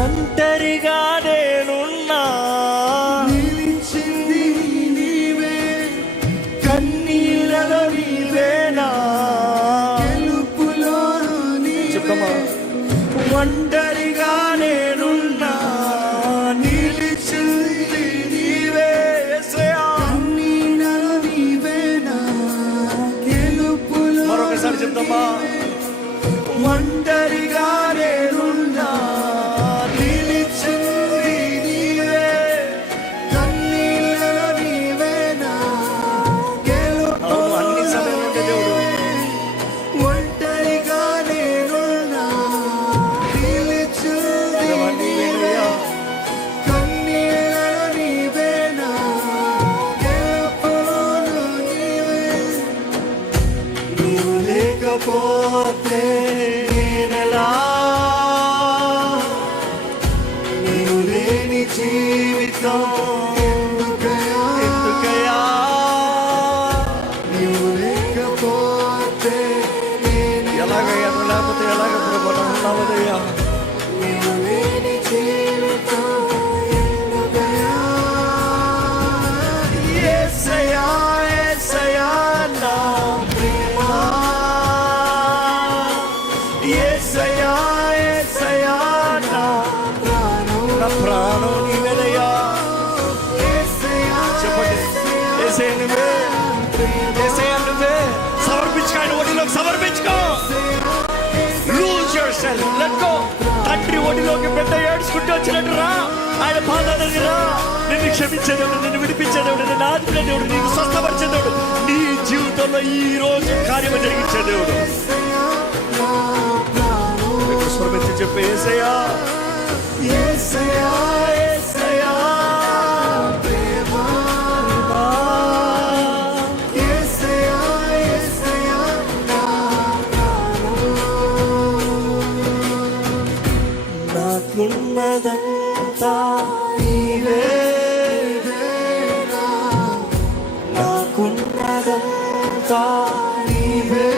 ఒంటరిగా నేనున్నా, నిలిచింది నీవే, కన్నీళ్ళలో నీవేనా, గెలుపులో నీవే. ఒంటరిగా నేనున్నా, నిలిచింది నీవే, కన్నీళ్ళలో నీవేనా, గెలుపులో. మరొకసారి చెప్తామా, ఒంటరిగా నేనున్నా, నిలిచింది నీవే, కన్నీళ్ళలో నీవేనా, గెలుపు. అన్ని సమయంలో ఉండే దేవుడు. ఒంటరిగా నేనున్నా, నిలిచింది నీవే, కన్నీళ్ళలో నీవేనా, గెలుపులో నీవే. నీవు లేకపోతే నేనెలా, నీవు లేని జీవితం ఎందుకయ్యా, నీవు లేకపోతే ఎలాగయ్యా, నువ్వు లేకపోతే ఎలాగ ప్రభు ఉన్నావదయ్యా. నీవు లేని జీవితం ఎందుకయ్యా. యేసయ్యా, యేసయ్యా నా ప్రేమా, యేసయ్యా, యేసయ్యా నా ప్రాణం, నా ప్రాణం నీవేనయ్యా. యేసయ్యా, చెప్పండి, యేసయ్య నువ్వే, యేసయ్య నువ్వే. సమర్పించుకో, ఆయన ఒడిలోకి సమర్పించుకో. Lose yourself, let go. తండ్రి ఒడిలోకి పెద్ద ఏడ్చుకుంటూ వచ్చినట్టు రా, ఆయన పాదాల దగ్గర రా. నిన్ను క్షమించేదేవుడు, నిన్ను విడిపించేదేవుడు, నిన్ను ఆదుకునేదేవుడు, నీకు స్వస్థపరిచేదేవుడు, నీ జీవితంలో ఈ రోజు కార్యము జరిగించేదేవుడు. స్వరమెత్తి చెప్పే యేసయ్యా, యేసయ్యా, యేసయ్యా ప్రేమా, యేసయ్యా, యేసయ్యా నా ప్రాణం. నాకున్నదంతా నీవేనా, నాకున్నదంతా నీవే,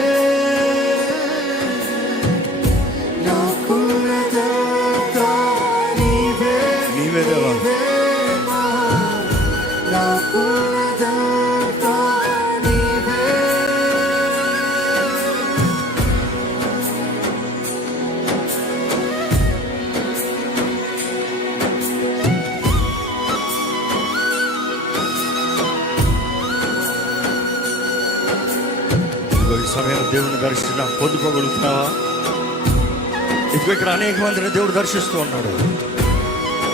నాకున్నదంతా నీవే, నీవే దేవా. నాకున్నదంతా నీవే. ఇదిగో ఈ సమయం దేవుని దర్శన పొందుకోగలుగుతున్నావా? ఇదిగో ఇక్కడ అనేక మందిని దేవుడు దర్శిస్తూ ఉన్నాడు.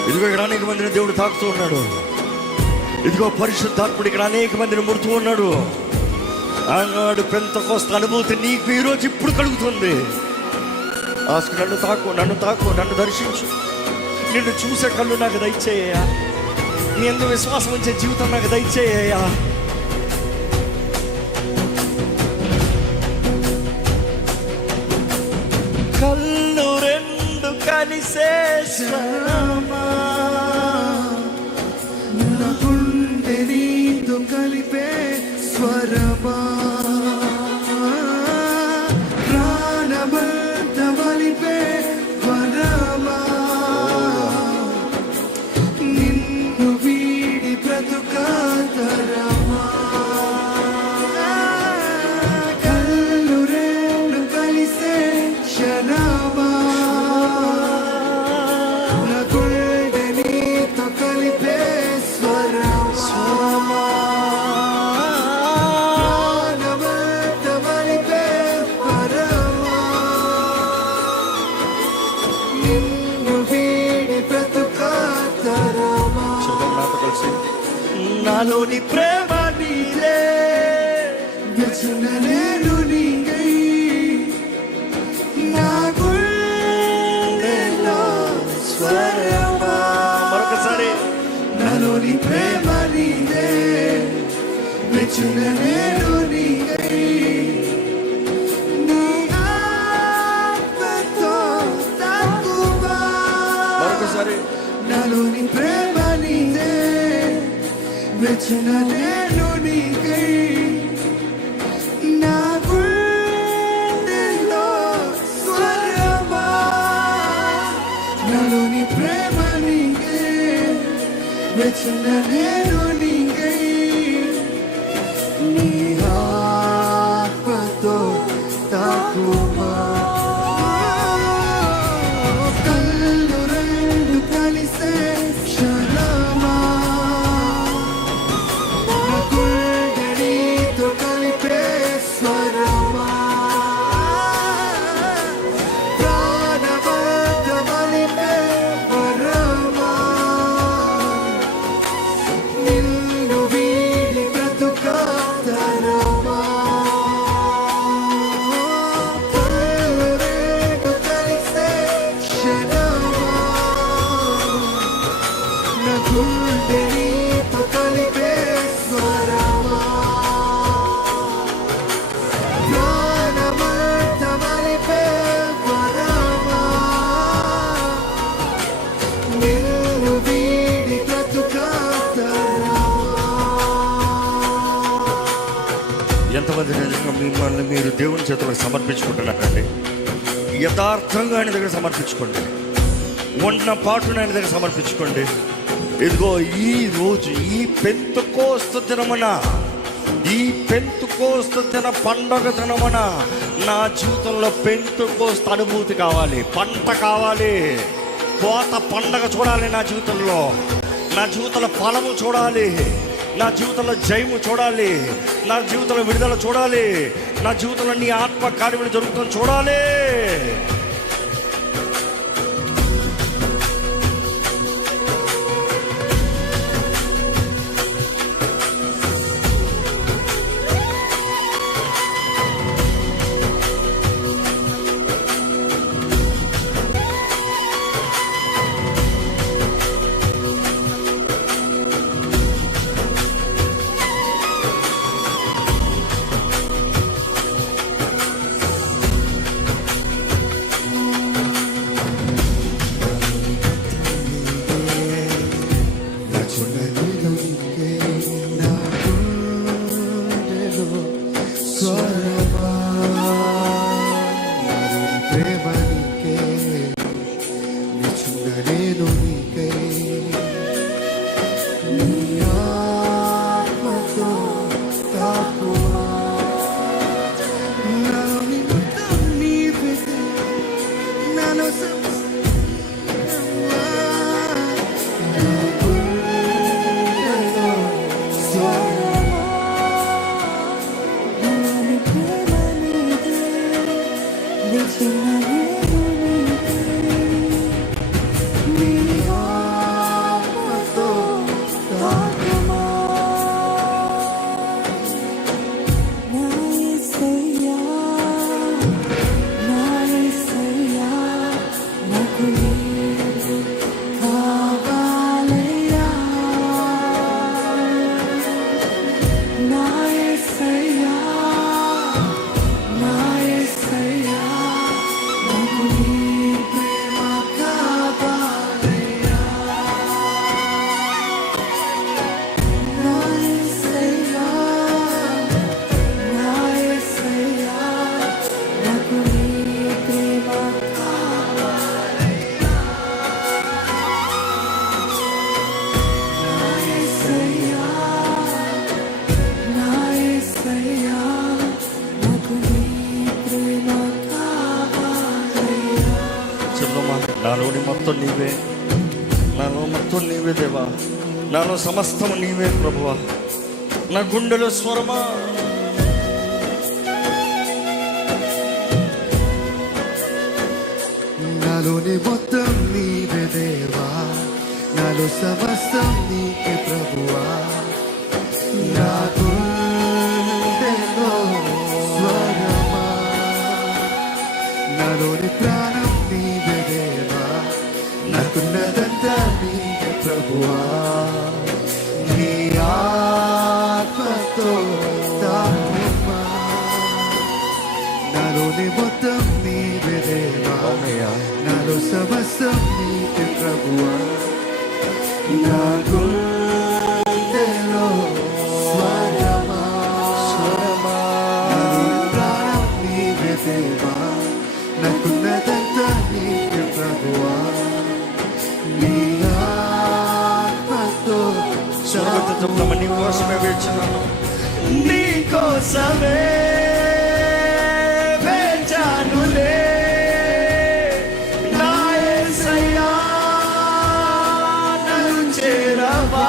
ఇదిగో ఇక్కడ అనేక మందిని దేవుడు తాకుతూ ఉన్నాడు. ఇదిగో పరిశుద్ధాత్ముడు ఇక్కడ అనేక మందిని ముడుతూ ఉన్నాడు. ఆనాడు పెంతెకోస్తు అనుభూతి నీకు ఈరోజు ఇప్పుడు కలుగుతుంది. ఆస్కు నన్ను తాకు, నన్ను తాకు, నన్ను దర్శించు. నిన్ను చూసే కళ్ళు నాకు దయచేయ్యా. నీ ఎందు విశ్వాసం ఉంచే జీవితం నాకు దయచేయ్యా. కళ్ళు రెండు కలిసే క్షణమా, నా గుండె నీతో కలిపే స్వరమా, ప్రాణమంత వలిపే వరమా, నిన్ను వీడి బ్రతుకాతరమా. కళ్ళు రెండు కలిసే క్షణమా, నా గుండె నీతో కలిపే స్వరమా, ప్రాణమంత వలిపే వరమా, నిన్ను వీడి బ్రతుకాతరమా. నాతో కలిసి నాలోని ప్రేమ నీదే, వ్యసన నేను నీకై, నా గుండెలో స్వరమా. మరొకసారి నాలోని ప్రేమ నీదే, వ్యసన నేను నీకై, నీ ఆత్మతో తాకువా. మరొకసారి నాలోని ప్రేమ నీదే, వ్యసన నేను నీకై, నా గుండెలో స్వరమా. నాలోని ప్రేమ వెచ్చిన నేను నీకై నీ ఆత్మతో తాకుమా కళ్ళు రెండు కలిసే క్షణమా నా గుండెతో కలిపే స్వరమా ప్రాణమంత కలిపే వరమా నిన్ను వీడి బ్రతుకాతరమా కళ్ళు రెండు కలిసే క్షణమా నా గుండెతో కలిపే స్వరమా ప్రాణమంత కలిపే వరమా నిన్ను వీడి బ్రతుకాతరమా ఎంతమంది నిజంగా మిమ్మల్ని మీరు దేవుని చేతులకు సమర్పించుకుంటున్నారండి? యథార్థంగా ఆయన దగ్గర సమర్పించుకోండి. ఉన్న పాటును ఆయన దగ్గర సమర్పించుకోండి. ఇదిగో ఈ రోజు ఈ పెంతెకోస్తు దినమున, ఈ పెంతెకోస్తు దిన పండగ దినమున నా జీవితంలో పెంతెకోస్తు అనుభూతి కావాలి, పంట కావాలి, కోత పండగ చూడాలి. నా జీవితంలో నా జీవితంలో ఫలము చూడాలి, నా జీవితంలో జయము చూడాలి, నా జీవితంలో విడుదల చూడాలి, నా జీవితంలో నీ ఆత్మ కార్యములు జరుగుతుంది చూడాలి. నాలోని మొత్తం నీవే, నాలో మొత్తం నీవే దేవా, నాలో సమస్తము నీవే ప్రభువా. నా గుండెలో స్వరమా, నాలోని మొత్తం నీవే దేవా, నాలో సమస్తం నీకే ప్రభువా. నా గుండెలో స్వరమా, నాలోని ప్రాణం నీవే దేవా, నాకున్నదంతా నీకే ప్రభువా. నీ ఆత్మతో తాకుమా, నాలోని మొత్తం నీవే దేవా, నాలో సమస్తం నీకే ప్రభువా. నా గుండెలో స్వరమా, నాలోని ప్రాణం నీవే దేవా, నాకున్నదంతా నీకే ప్రభువా. నీ ఆత్మతో చేత చెప్తామా, నీ కోసమే వేచున్నాను, నీ కోసమే వేచానులే నా యేసయ్యా, నన్ను చేరవా,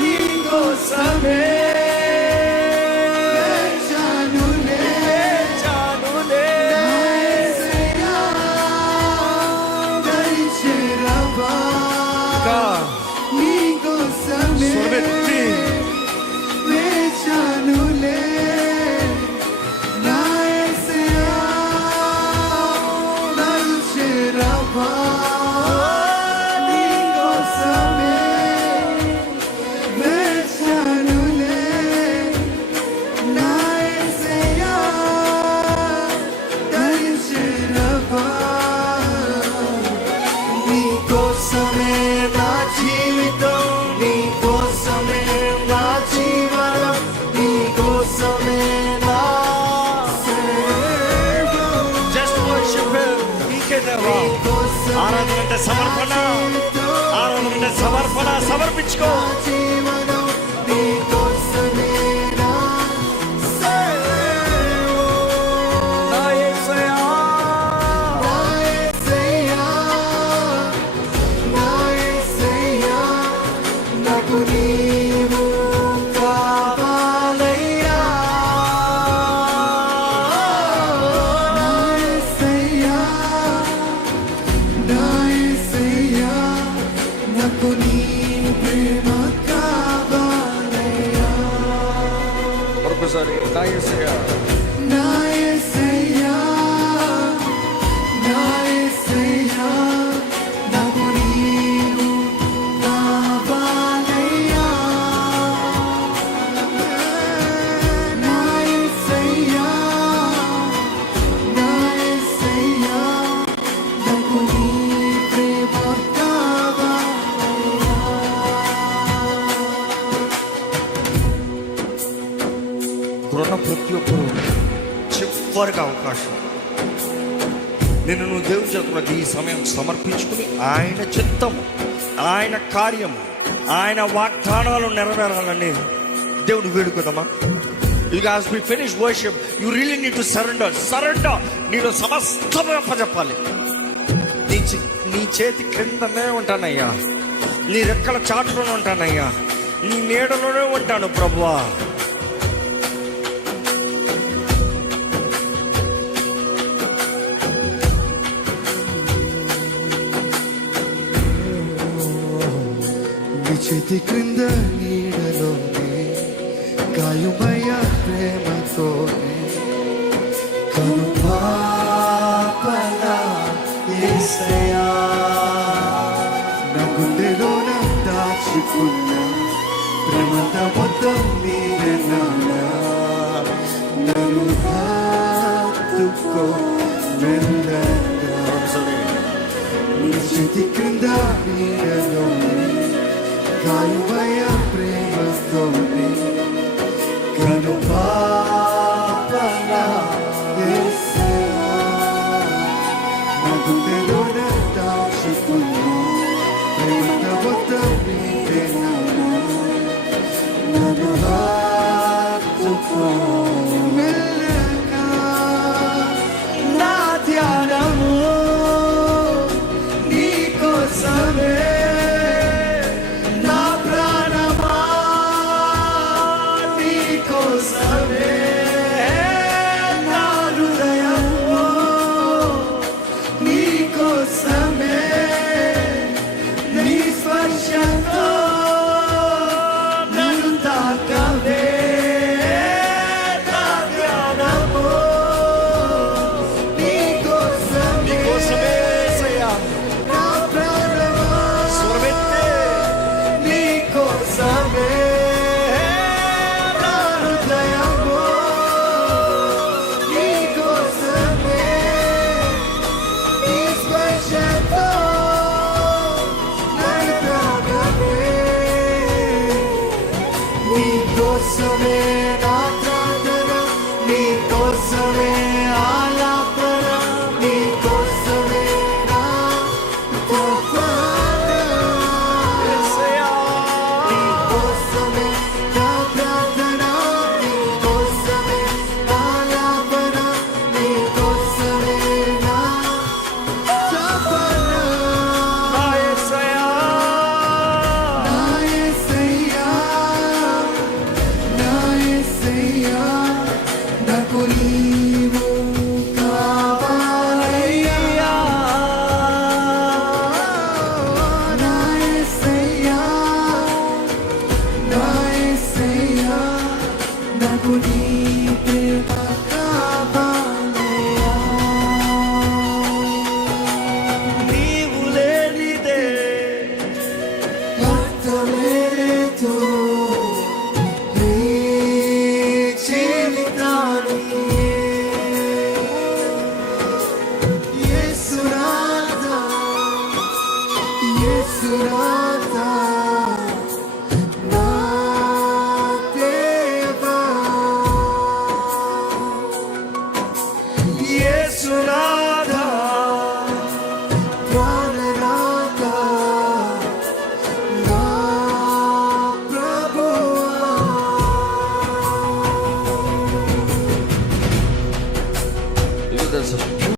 నీ కోసమే ఆరాధన అంటే సమర్పణ, ఆరాధన అంటే సమర్పణ. సమర్పించుకో. ఒకసారి నా యేసయ్యా, నా యేసయ్యా, నా యేసయ్యా, నాకు నీవు కావాలయ్యా, నా యేసయ్యా, నా యేసయ్యా, నాకు నీ ప్రేమ కావాలయ్యా. ప్రతి ఒక్కరు చివరికి అవకాశం, నేను నువ్వు దేవుని చేతులకు ఈ సమయం సమర్పించుకుని ఆయన చిత్తం, ఆయన కార్యం, ఆయన వాగ్దానాలు నెరవేరాలని దేవుడు వేడుకుందామా. As we finish worship, you really need to surrender. నీలో సమస్తమే అప్పచెప్పాలి. నీ చేతి క్రిందనే ఉంటానయ్యా, నీ రెక్కల చాటులోనే ఉంటానయ్యా, నీ నీడలోనే ఉంటాను ప్రభువా. చేతి క్రింద నీడలోనే గాయమయ్య ప్రేమతోనే కనుపాపలా యేసయ్యా, నా గుండెలోన దాచుకున్న ప్రేమత మొత్తం నీవే నాన్నా, నన్ను హత్తుకో మెల్లగా. నీ చేతి క్రింద నీడలోనే గాయమయ్య ప్రేమతోనే కనుపాపలా యేసయ్యా, నా గుండెలోన దాచుకున్న ప్రేమత మొత్తం నీవే నాన్నా, నన్ను హత్తుకో మెల్లగా. నా ధ్యానము నీ కోసమే, యేసునామం